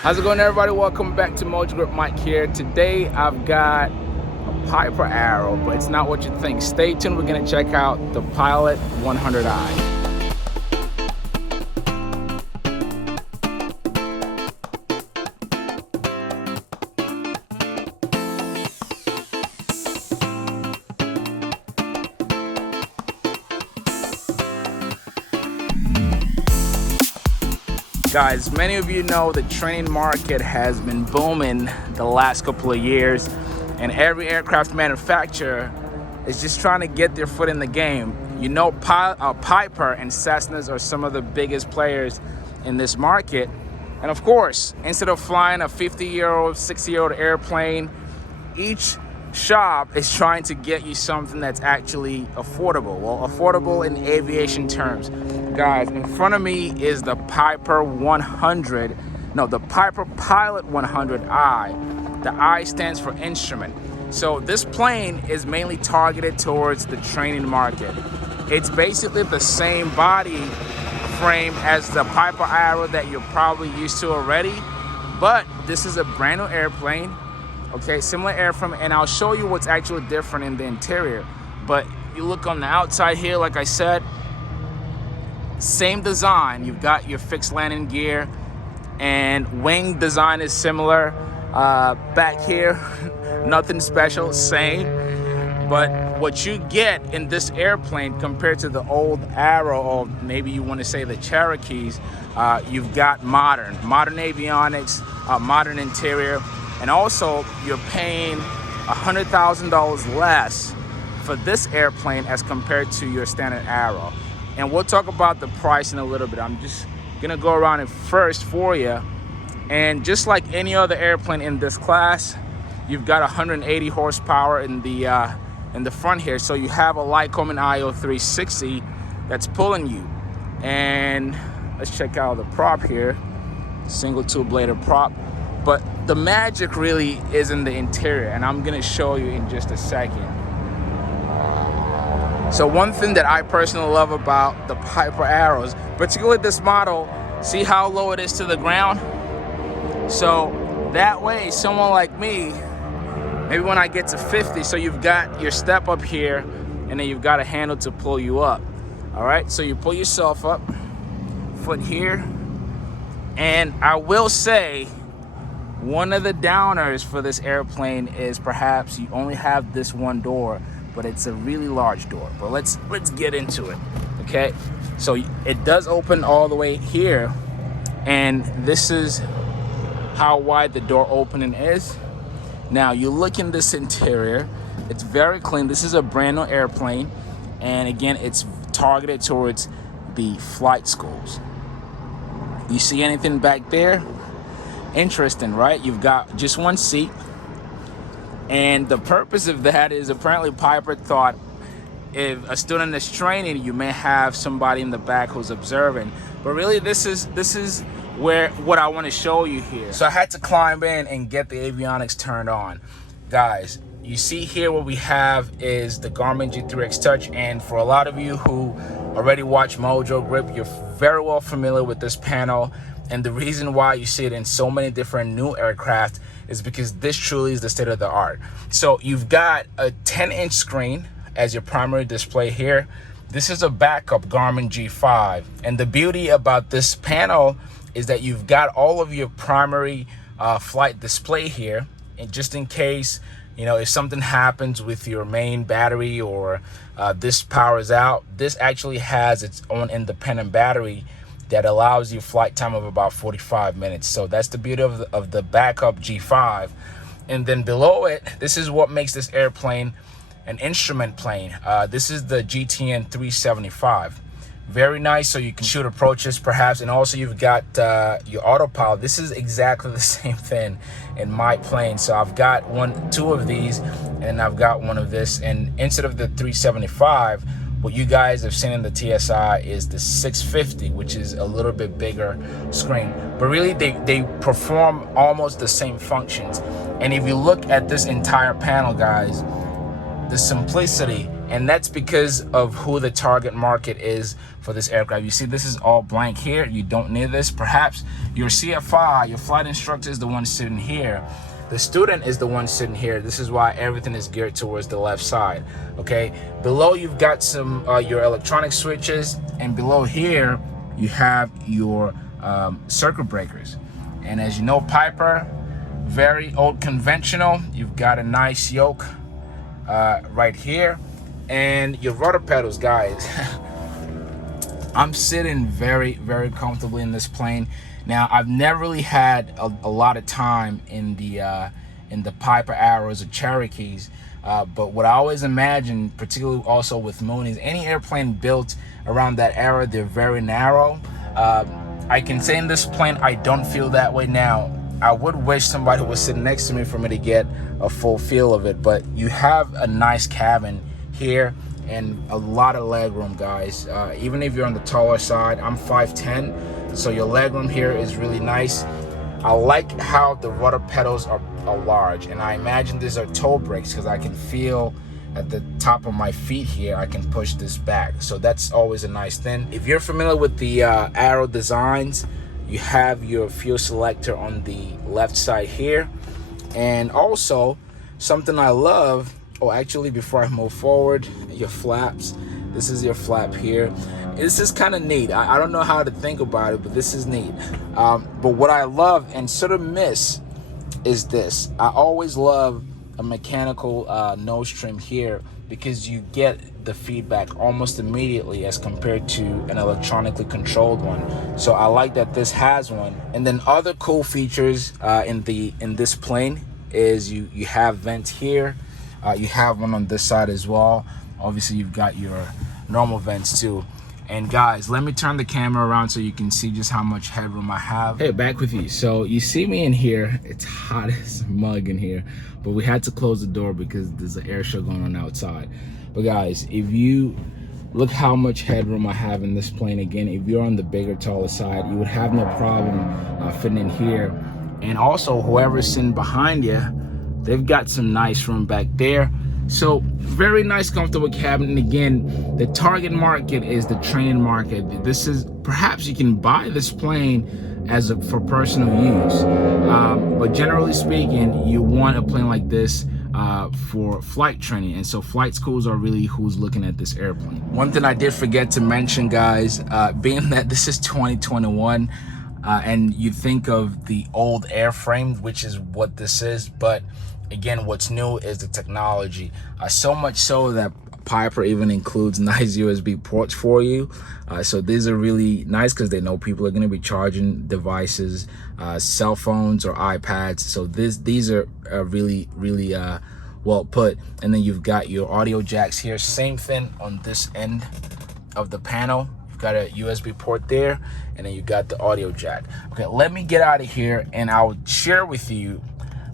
How's it going, everybody? Welcome back to MojoGrip. Mike here. Today I've got a Piper Arrow, but it's not what you think. Stay tuned. We're going to check out the Pilot 100i. Guys, many of you know the training market has been booming the last couple of years, and every aircraft manufacturer is just trying to get their foot in the game. You know, Piper and Cessnas are some of the biggest players in this market. And of course, instead of flying a 50-year-old, 60-year-old airplane, each shop is trying to get you something that's actually affordable. Well, affordable in aviation terms. Guys, in front of me is the Piper Pilot 100i. The I stands for instrument. So this plane is mainly targeted towards the training market. It's basically the same body frame as the Piper Arrow that you're probably used to already, but this is a brand new airplane. Okay, similar airframe, and I'll show you what's actually different in the interior. But you look on the outside here, like I said, same design. You've got your fixed landing gear, and wing design is similar. Back here, nothing special, same. But what you get in this airplane compared to the old Arrow, or maybe you want to say the Cherokees, you've got modern avionics, modern interior. And also, you're paying $100,000 less for this airplane as compared to your standard Arrow. And we'll talk about the price in a little bit. I'm just gonna go around it first for you. And just like any other airplane in this class, you've got 180 horsepower in the front here. So you have a Lycoming IO 360 that's pulling you. And let's check out the prop here. Single two-bladed prop. But the magic really is in the interior, and I'm gonna show you in just a second. So one thing that I personally love about the Piper Arrows, particularly this model, see how low it is to the ground? So that way, someone like me, maybe when I get to 50, so you've got your step up here, and then you've got a handle to pull you up. All right, so you pull yourself up, foot here, and I will say, one of the downers for this airplane is perhaps you only have this one door, but it's a really large door. But let's get into it, okay? So it does open all the way here, and this is how wide the door opening is. Now you look in this interior, it's very clean. This is a brand new airplane, and again, it's targeted towards the flight schools. You see anything back there? Interesting, right? You've got just one seat, and the purpose of that is apparently Piper thought if a student is training, you may have somebody in the back who's observing, but really this is what I want to show you here. So I had to climb in and get the avionics turned on. Guys, you see here what we have is the Garmin G3X Touch, and for a lot of you who already watch MojoGrip, you're very well familiar with this panel. And the reason why you see it in so many different new aircraft is because this truly is the state of the art. So you've got a 10-inch screen as your primary display here. This is a backup Garmin G5. And the beauty about this panel is that you've got all of your primary flight display here. And just in case, you know, if something happens with your main battery or this powers out, this actually has its own independent battery that allows you flight time of about 45 minutes. So that's the beauty of the backup G5. And then below it, this is what makes this airplane an instrument plane. This is the GTN 375. Very nice, so you can shoot approaches perhaps, and also you've got your autopilot. This is exactly the same thing in my plane. So I've got two of these, and I've got one of this. And instead of the 375, what you guys have seen in the TSI is the 650, which is a little bit bigger screen. But really, they perform almost the same functions. And if you look at this entire panel, guys, the simplicity And that's because of who the target market is for this aircraft. You see, this is all blank here. You don't need this. Perhaps your CFI, your flight instructor, is the one sitting here. The student is the one sitting here. This is why everything is geared towards the left side, okay? Below, you've got some your electronic switches, and below here, you have your circuit breakers. And as you know, Piper, very old conventional. You've got a nice yoke right here. And your rudder pedals, guys. I'm sitting very, very comfortably in this plane. Now, I've never really had a lot of time in the Piper Arrows or Cherokees, but what I always imagine, particularly also with Moonies, any airplane built around that era, they're very narrow. I can say in this plane, I don't feel that way now. I would wish somebody was sitting next to me for me to get a full feel of it, but you have a nice cabin here and a lot of leg room, guys. Even if you're on the taller side, I'm 5'10", so your leg room here is really nice. I like how the rudder pedals are large, and I imagine these are toe brakes because I can feel at the top of my feet here, I can push this back. So that's always a nice thing. If you're familiar with the Arrow designs, you have your fuel selector on the left side here. And also, something I love, oh, actually, before I move forward, your flaps. This is your flap here. This is kind of neat. I don't know how to think about it, but this is neat. But what I love and sort of miss is this. I always love a mechanical nose trim here because you get the feedback almost immediately as compared to an electronically controlled one. So I like that this has one. And then other cool features in this plane is you have vents here. You have one on this side as well. Obviously, you've got your normal vents too. And guys, let me turn the camera around so you can see just how much headroom I have. Hey, back with you. So you see me in here. It's hot as a mug in here, but we had to close the door because there's an air show going on outside. But guys, if you look how much headroom I have in this plane, again, if you're on the bigger, taller side, you would have no problem fitting in here. And also, whoever's sitting behind you, they've got some nice room back there. So very nice, comfortable cabin. And again, the target market is the training market. This is, perhaps you can buy this plane as for personal use, but generally speaking, you want a plane like this for flight training. And so flight schools are really who's looking at this airplane. One thing I did forget to mention, guys, being that this is 2021, and you think of the old airframe, which is what this is, but again, what's new is the technology. So much so that Piper even includes nice USB ports for you. So these are really nice because they know people are going to be charging devices, cell phones or iPads. So these are really well put. And then you've got your audio jacks here. Same thing on this end of the panel. You've got a USB port there, and then you got the audio jack. Okay, let me get out of here and I'll share with you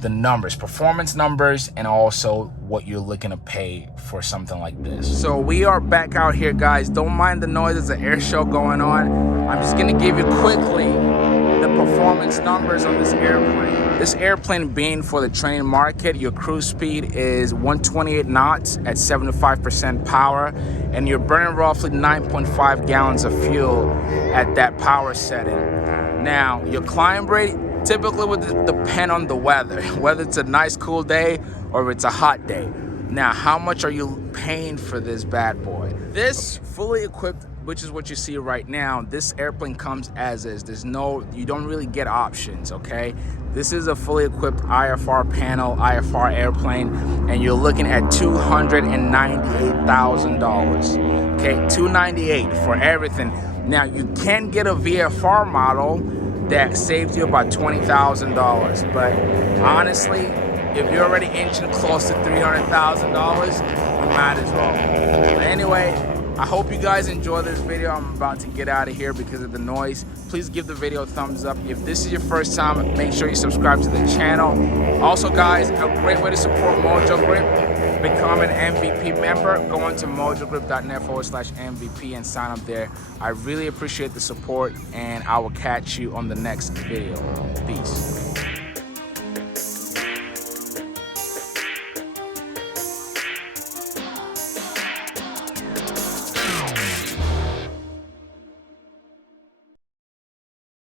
the numbers, performance numbers, and also what you're looking to pay for something like this. So we are back out here, guys. Don't mind the noise, there's an air show going on. I'm just gonna give you quickly the performance numbers on this airplane. This airplane being for the training market, your cruise speed is 128 knots at 75% power, and you're burning roughly 9.5 gallons of fuel at that power setting. Now, your climb rate typically would depend on the weather, whether it's a nice cool day or it's a hot day. Now, how much are you paying for this bad boy? This fully equipped, which is what you see right now, this airplane comes as is. You don't really get options, okay? This is a fully equipped IFR panel, IFR airplane, and you're looking at $298,000, okay? $298,000 for everything. Now, you can get a VFR model that saves you about $20,000, but honestly, if you're already inching close to $300,000, you might as well. But anyway, I hope you guys enjoy this video. I'm about to get out of here because of the noise. Please give the video a thumbs up. If this is your first time, make sure you subscribe to the channel. Also, guys, a great way to support MojoGrip. Become an MVP member. Go on to mojogrip.net/MVP and sign up there. I really appreciate the support, and I will catch you on the next video. Peace.